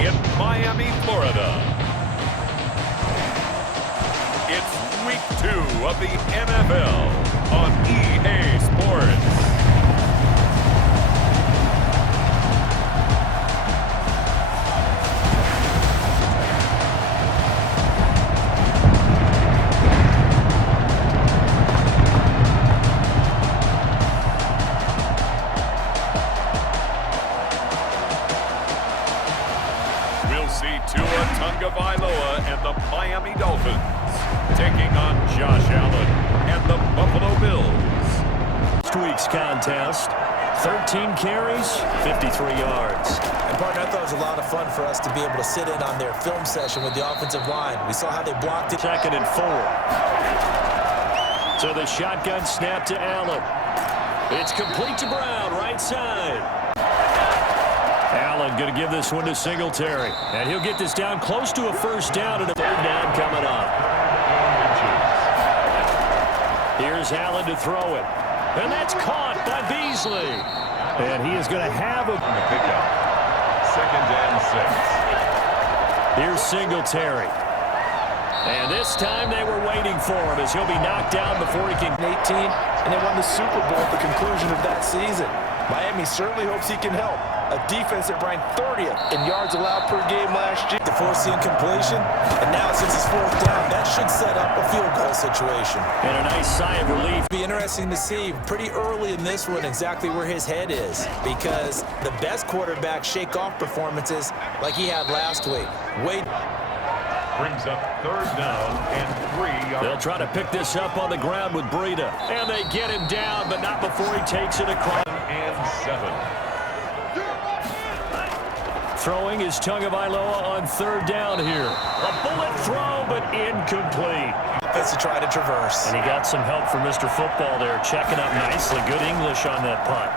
in Miami, Florida. It's week 2 of the NFL on EA Sports. And the Miami Dolphins taking on Josh Allen and the Buffalo Bills. Last week's contest, 13 carries, 53 yards. And partner, I thought it was a lot of fun for us to be able to sit in on their film session with the offensive line. We saw how they blocked it. 2nd and 4. So the shotgun snap to Allen. It's complete to Brown, right side. Allen going to give this one to Singletary. And he'll get this down close to a first down and a 3rd down coming up. Here's Allen to throw it. And that's caught by Beasley. And he is going to have a pickup. 2nd and 6. Here's Singletary. And this time they were waiting for him as he'll be knocked down before he can. 18, and they won the Super Bowl at the conclusion of that season. Miami certainly hopes he can help. A defense that ranked 30th in yards allowed per game last year. To force the incompletion, and now since it's 4th down, that should set up a field goal situation. And a nice sigh of relief. It'll be interesting to see pretty early in this one exactly where his head is, because the best quarterbacks shake off performances like he had last week. Brings up 3rd down and 3 yards. They'll try to pick this up on the ground with Breida. And they get him down, but not before he takes it across. And 7. Throwing is Tagovailoa on 3rd down here. A bullet throw, but incomplete. Defense to try to traverse. And he got some help from Mr. Football there, checking up nicely. Good English on that punt.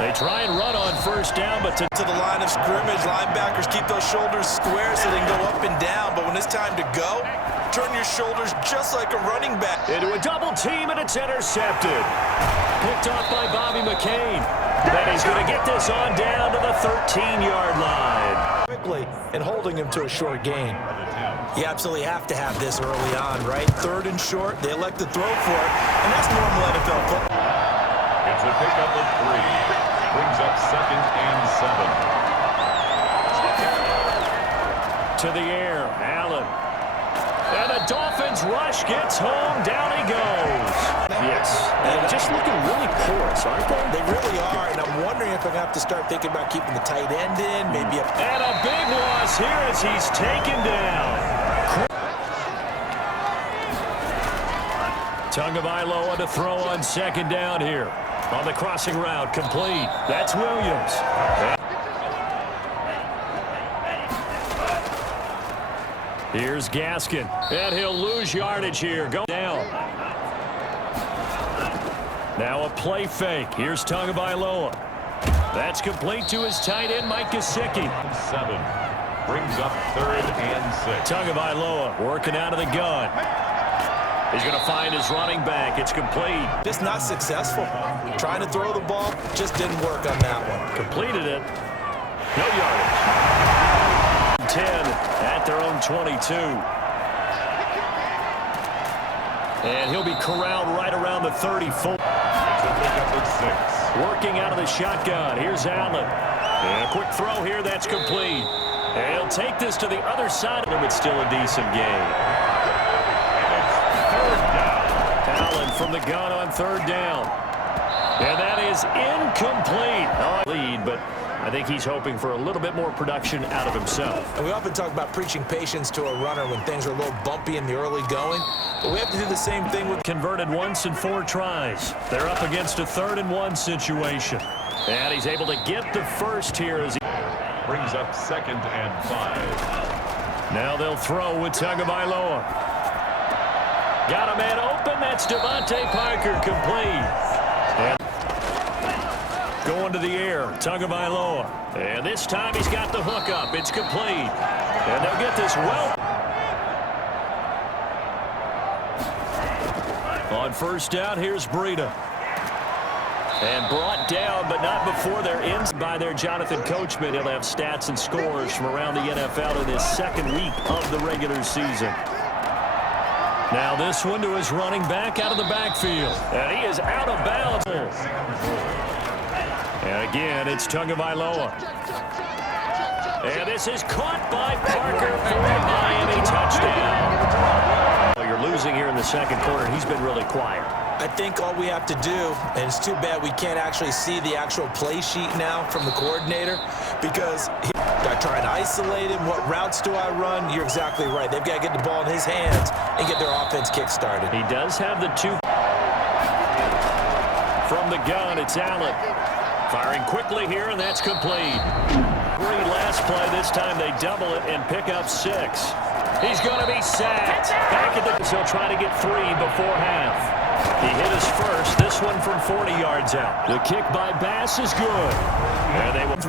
They try and run on 1st down, but to the line of scrimmage, linebackers keep those shoulders square so they can go up and down. But when it's time to go, turn your shoulders just like a running back. Into a double team, and it's intercepted. Picked off by Bobby McCain. Then he's going to get this on down to the 13-yard line. Quickly and holding him to a short gain. You absolutely have to have this early on, right? 3rd and short, they elect to throw for it, and that's normal NFL football. It's a pickup of 3. Brings up 2nd and 7. To the air, Allen. And the Dolphins rush gets home. Down he goes. Yes. And just looking really porous, aren't they? They really are, and I'm wondering if I'm going to have to start thinking about keeping the tight end in, maybe a... And a big loss here as he's taken down. Tagovailoa to throw on 2nd down here. On the crossing route, complete. That's Williams. Here's Gaskin, and he'll lose yardage here. Go down. Now a play fake. Here's Tagovailoa. That's complete to his tight end, Mike Gesicki. 7. Brings up 3rd and 6. Tagovailoa working out of the gun. He's going to find his running back. It's complete. Just not successful. Trying to throw the ball just didn't work on that one. Completed it. No yardage. 10 at their own 22. And he'll be corralled right around the 34. Working out of the shotgun. Here's Allen. And a quick throw here. That's complete. And he'll take this to the other side of him. It's still a decent game. Allen from the gun on 3rd down. And that is incomplete. Lead, but I think he's hoping for a little bit more production out of himself. And we often talk about preaching patience to a runner when things are a little bumpy in the early going. But we have to do the same thing with... Converted once in 4 tries. They're up against a 3rd and 1 situation. And he's able to get the first here as he... Brings up 2nd and 5. Now they'll throw with Tagovailoa. Got a man open. That's Devontae Parker, complete. And going to the air, Tagovailoa. And this time he's got the hook up. It's complete. And they'll get this well. On 1st down, here's Breida. And brought down, but not before they're in by their Jonathan Coachman. He'll have stats and scores from around the NFL in his second week of the regular season. Now this one to his running back out of the backfield. And he is out of bounds. And again, it's Tagovailoa. And this is caught by Parker for a Miami touchdown. Well, you're losing here in the second quarter. He's been really quiet. I think all we have to do, and it's too bad we can't actually see the actual play sheet now from the coordinator, because I try and isolate him. What routes do I run? You're exactly right. They've got to get the ball in his hands and get their offense kick-started. He does have the two. From the gun, it's Allen. Firing quickly here, and that's complete. Last play, this time they double it and pick up 6. He's going to be sacked. Back at the... He'll try to get 3 before half. He hit his first, this one from 40 yards out. The kick by Bass is good.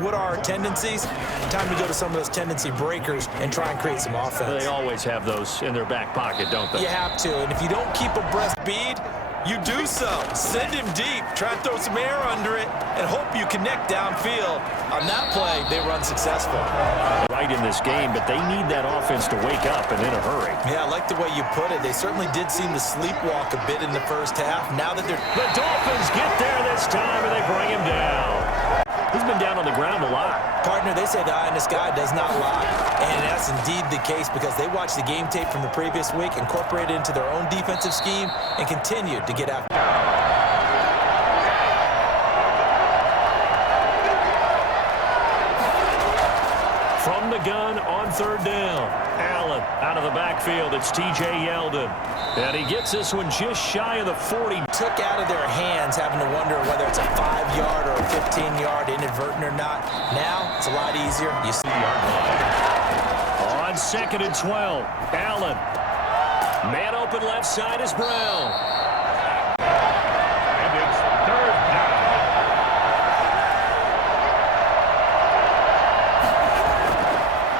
What are our tendencies? Time to go to some of those tendency breakers and try and create some offense. They always have those in their back pocket, don't they? You have to, and if you don't keep abreast speed, you do so. Send him deep, try and throw some air under it, and hope you connect downfield. On that play, they run successful. Right in this game, but they need that offense to wake up and in a hurry. Yeah, I like the way you put it. They certainly did seem to sleepwalk a bit in the first half. Now that they're... The Dolphins get there this time, and they bring him down. He's been down on the ground a lot. Partner, they say the eye in the sky does not lie. And that's indeed the case because they watched the game tape from the previous week, incorporated it into their own defensive scheme, and continued to get after. From the gun on third down. Allen out of the backfield. It's T.J. Yeldon. And he gets this one just shy of the 40. Took out of their hands, having to wonder whether it's a 5-yard or a 15-yard inadvertent or not. Now, it's a lot easier. You see on 2nd and 12. Allen. Man open left side is Brown. And it's 3rd down.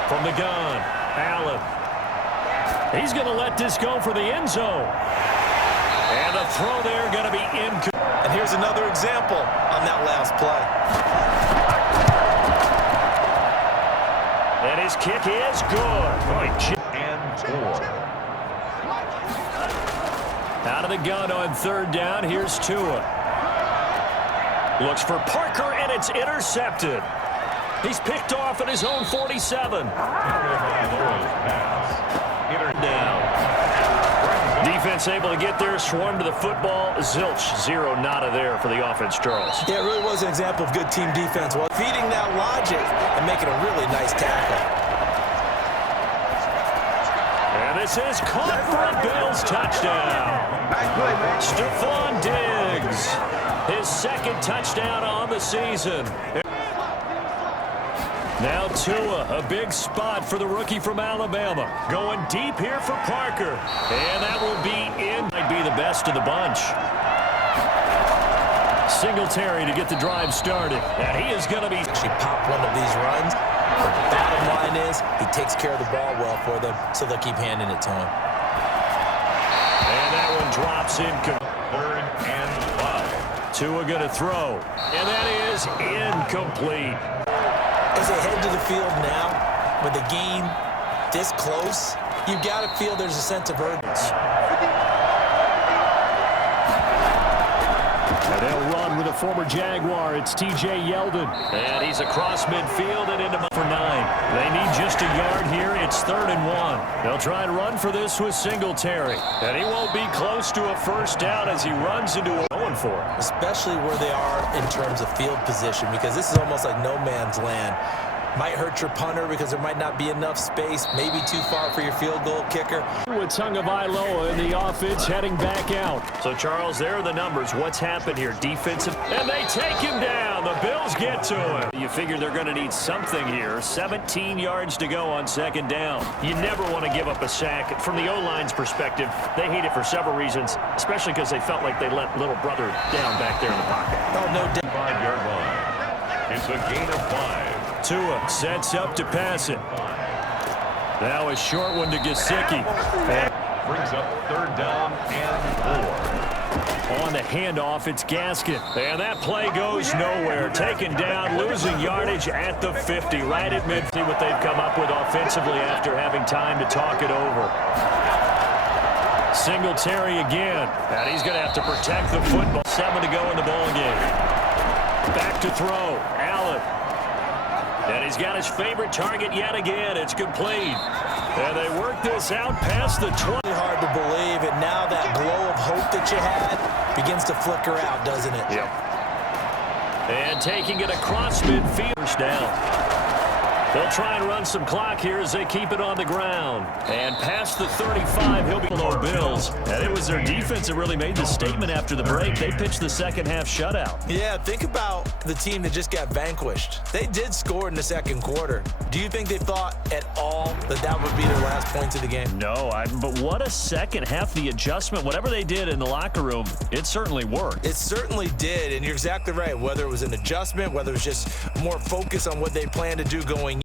From the gun, Allen. He's going to let this go for the end zone. And the throw there going to be incomplete. And here's another example on that last play. And his kick is good. And 4. Out of the gun on 3rd down. Here's Tua. Looks for Parker, and it's intercepted. He's picked off at his own 47. Down. Defense able to get there, swarm to the football. Zilch, 0 nada there for the offense, Charles. Yeah, it really was an example of good team defense. Well, feeding that logic and making a really nice tackle. And this is caught for a Bills touchdown. Stephon Diggs, his 2nd touchdown on the season. Now Tua, a big spot for the rookie from Alabama. Going deep here for Parker. And that will be in. Might be the best of the bunch. Singletary to get the drive started. And he is going to be... She popped one of these runs. The bottom line is he takes care of the ball well for them, so they'll keep handing it to him. And that one drops in. 3rd and 5. Tua going to throw. And that is incomplete. As they head to the field now, with the game this close, you've got to feel there's a sense of urgency. And they'll run with a former Jaguar. It's T.J. Yeldon. And he's across midfield and into for 9. They need just a yard here. It's 3rd and 1. They'll try and run for this with Singletary. And he won't be close to a first down as he runs into a going for it. Especially where they are in terms of field position, because this is almost like no man's land. Might hurt your punter because there might not be enough space, maybe too far for your field goal kicker. With Tagovailoa in the offense heading back out. So, Charles, there are the numbers. What's happened here? Defensive. And they take him down. The Bills get to him. You figure they're going to need something here. 17 yards to go on 2nd down. You never want to give up a sack. From the O-line's perspective, they hate it for several reasons, especially because they felt like they let little brother down back there in the pocket. Oh, no doubt. 5-yard line. It's a gain of 5. Tua sets up to pass it. Now a short one to Gesicki. Brings up 3rd down and 4. On the handoff, it's Gaskin. And that play goes nowhere. Taken down, losing yardage at the 50, right at mid. See what they've come up with offensively after having time to talk it over. Singletary again. And he's going to have to protect the football. 7 to go in the ball game. Back to throw. Allen. And he's got his favorite target yet again. It's complete. And they work this out past the 20. Hard to believe, and now that glow of hope that you had begins to flicker out, doesn't it? Yep. And taking it across midfield. First down. They'll try and run some clock here as they keep it on the ground. And past the 35, he'll be below Bills. And it was their defense that really made the statement after the break. They pitched the second half shutout. Yeah, think about the team that just got vanquished. They did score in the second quarter. Do you think they thought at all that that would be their last points of the game? No, but what a second half. The adjustment, whatever they did in the locker room, it certainly worked. It certainly did, and you're exactly right. Whether it was an adjustment, whether it was just more focus on what they plan to do going